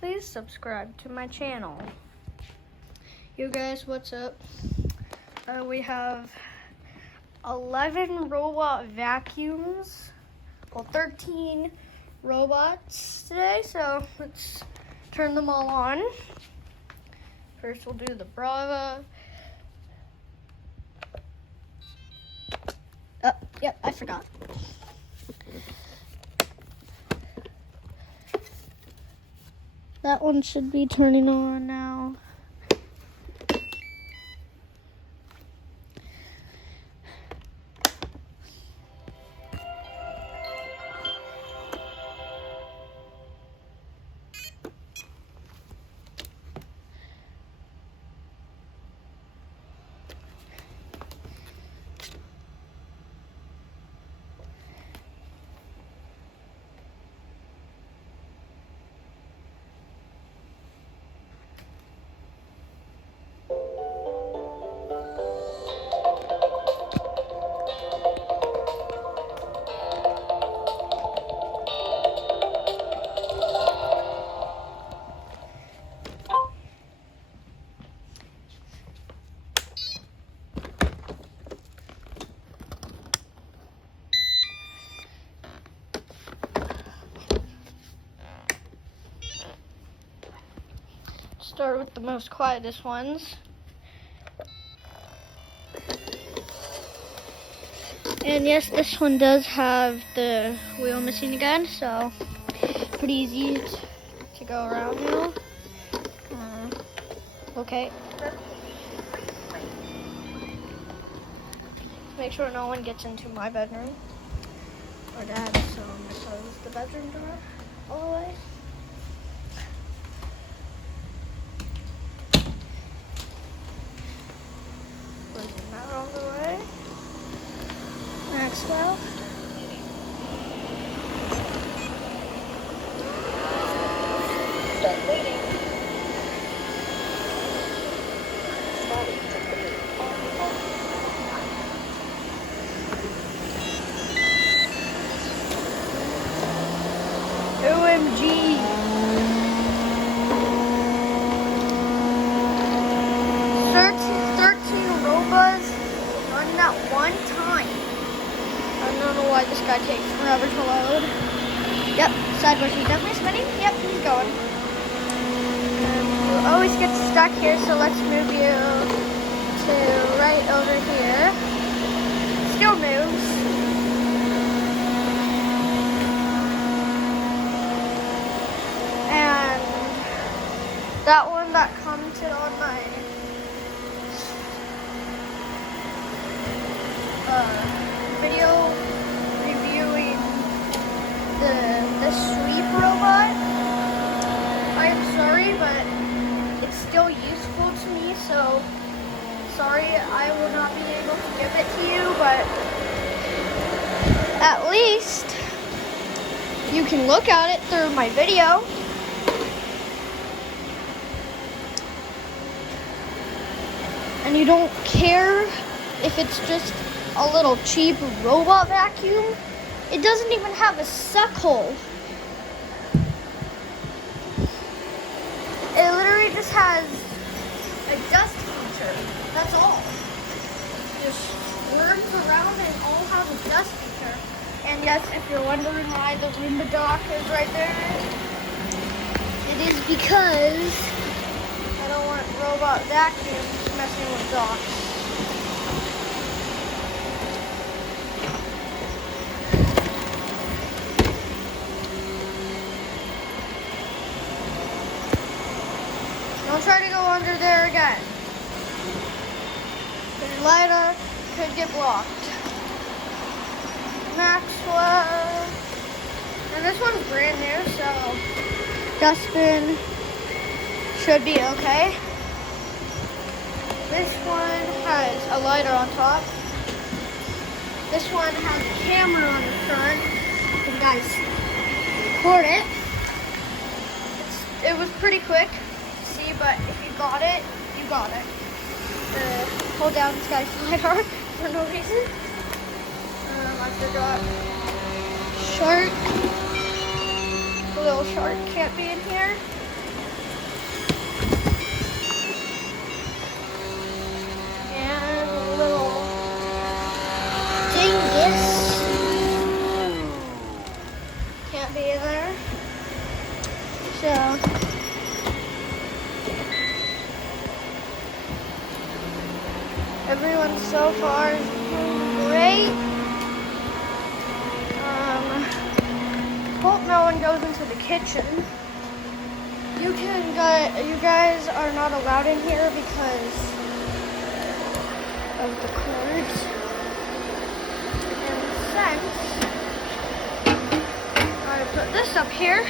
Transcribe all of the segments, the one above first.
please subscribe to my channel. You guys, what's up? We have 11 robot vacuums, well 13 robots today, so let's turn them all on. First we'll do the Brava. Oh, yep, I forgot. That one should be turning on now. Start with the most quietest ones. And yes, this one does have the wheel missing again, so pretty easy to go around now. Okay. Make sure no one gets into my bedroom or Dad's, so I'm gonna close the bedroom door all the way. Closing that all the way. Maxwell. Start waiting. Starting to bleed. OMG. 13 robots running at one time. I don't know why this guy takes forever to load. Yep, sideways is definitely spinning. Yep, he's going. You'll always get stuck here, so let's move you to right over here. Still moves. And that one that commented on my video reviewing the sweep robot, I am sorry, but it's still useful to me, so sorry I will not be able to give it to you, but at least you can look at it through my video. And you don't care if it's just a little cheap robot vacuum. It doesn't even have a suck hole. It literally just has a dust filter. That's all. Just whirls around and all has a dust filter. And yes, if you're wondering why the Roomba dock is right there, it is because I don't want robot vacuums messing with docks. Don't try to go under there again. Your lighter could get blocked. Maxwell. And this one's brand new, so dustbin should be okay. This one has a lighter on top. This one has a camera on the front. You can guys record it. It was pretty quick. But if you got it, you got it. Hold down this guy's LiDAR for no reason. I forgot. Shark. The little shark can't be in here. So everyone so far is doing great. Hope no one goes into the kitchen. You guys are not allowed in here because of the cords. And since I put this up here,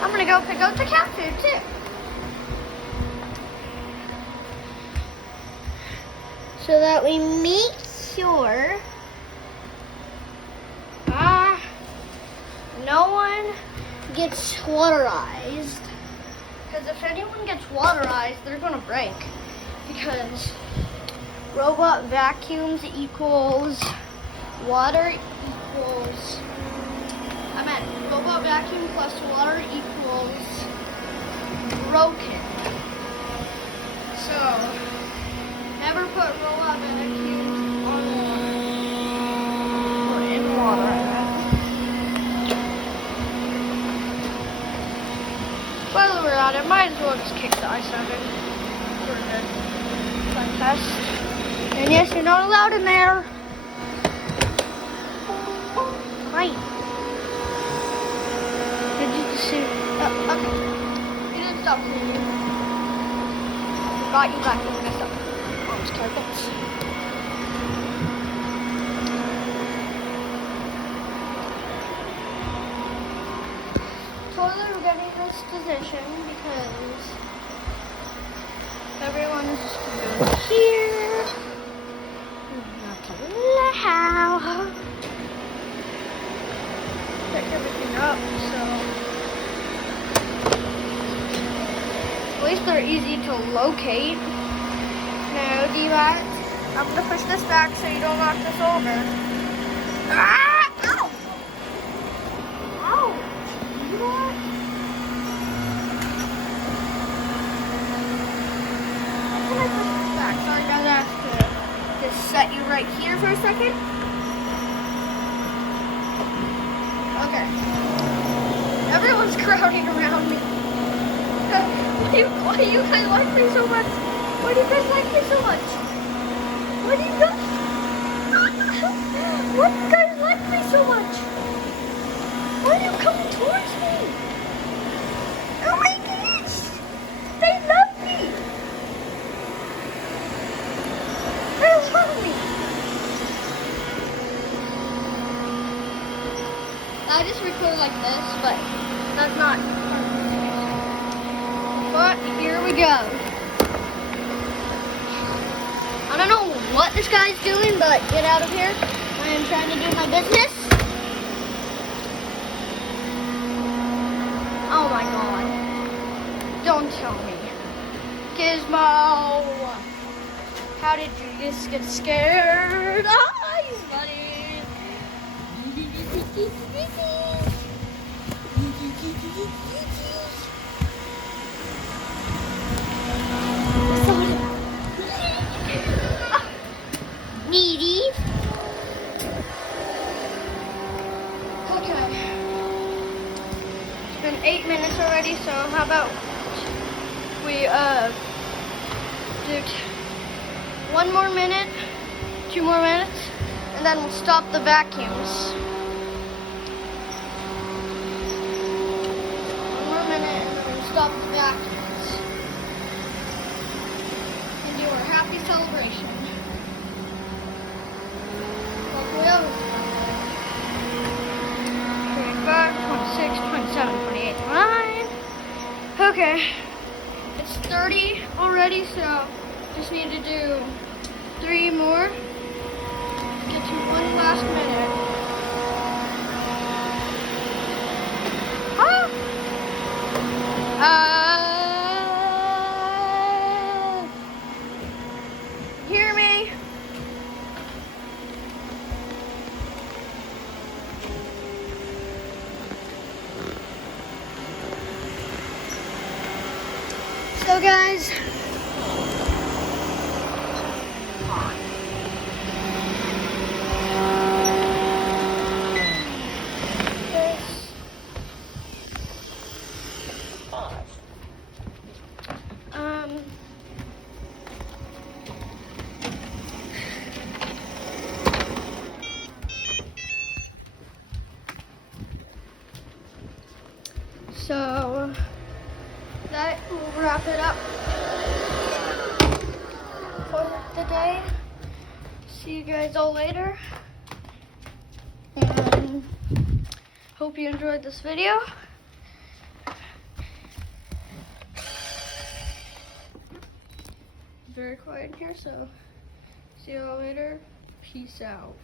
I'm gonna go pick out the cat food too. So that we make sure no one gets waterized. Because if anyone gets waterized, they're gonna break. Because robot vacuums equals water equals, robot vacuum plus water equals broken. So never put robot vacuum on water. Or in water, I meant. While we're at it, might as well just kick the ice out of it. We're good. Fun test. And yes, you're not allowed in there. Hi. Did you just see? Oh, okay. You didn't stop cleaning. Forgot you got me messed up. Mom's carpets. Totally regretting this decision because everyone is just going to go here. Not allowed. Pick everything up, so at least they're easy to locate. No, D-Max. I'm going to push this back so you don't knock this over. Ah! Ow! Ow! You know what? How can I push this back? Sorry guys, I have to just set you right here for a second. Okay. Everyone's crowding around me. Why do you guys like me so much? Why do you guys like me so much? Why do you guys... Why do you guys like me so much? Why are you coming towards me? Oh my gosh! They love me! They love me! I just record like this, but that's not... But here we go. I don't know what this guy's doing, but get out of here. I am trying to do my business. Oh my god. Don't tell me. Gizmo! How did you just get scared? Ah, he's funny. Needy. Okay. It's been 8 minutes already, so how about we do 1 more minute, 2 more minutes, and then we'll stop the vacuums. 1 more minute, and then we'll stop the vacuums. And do our happy celebration. 25, 26, 27, 28, 29. Okay. It's 30 already, so just need to do 3 more. Get to 1 last minute. Hear me? So guys, Five, So that will wrap it up for the day. See you guys all later. And hope you enjoyed this video. Very quiet in here, so see you all later. Peace out.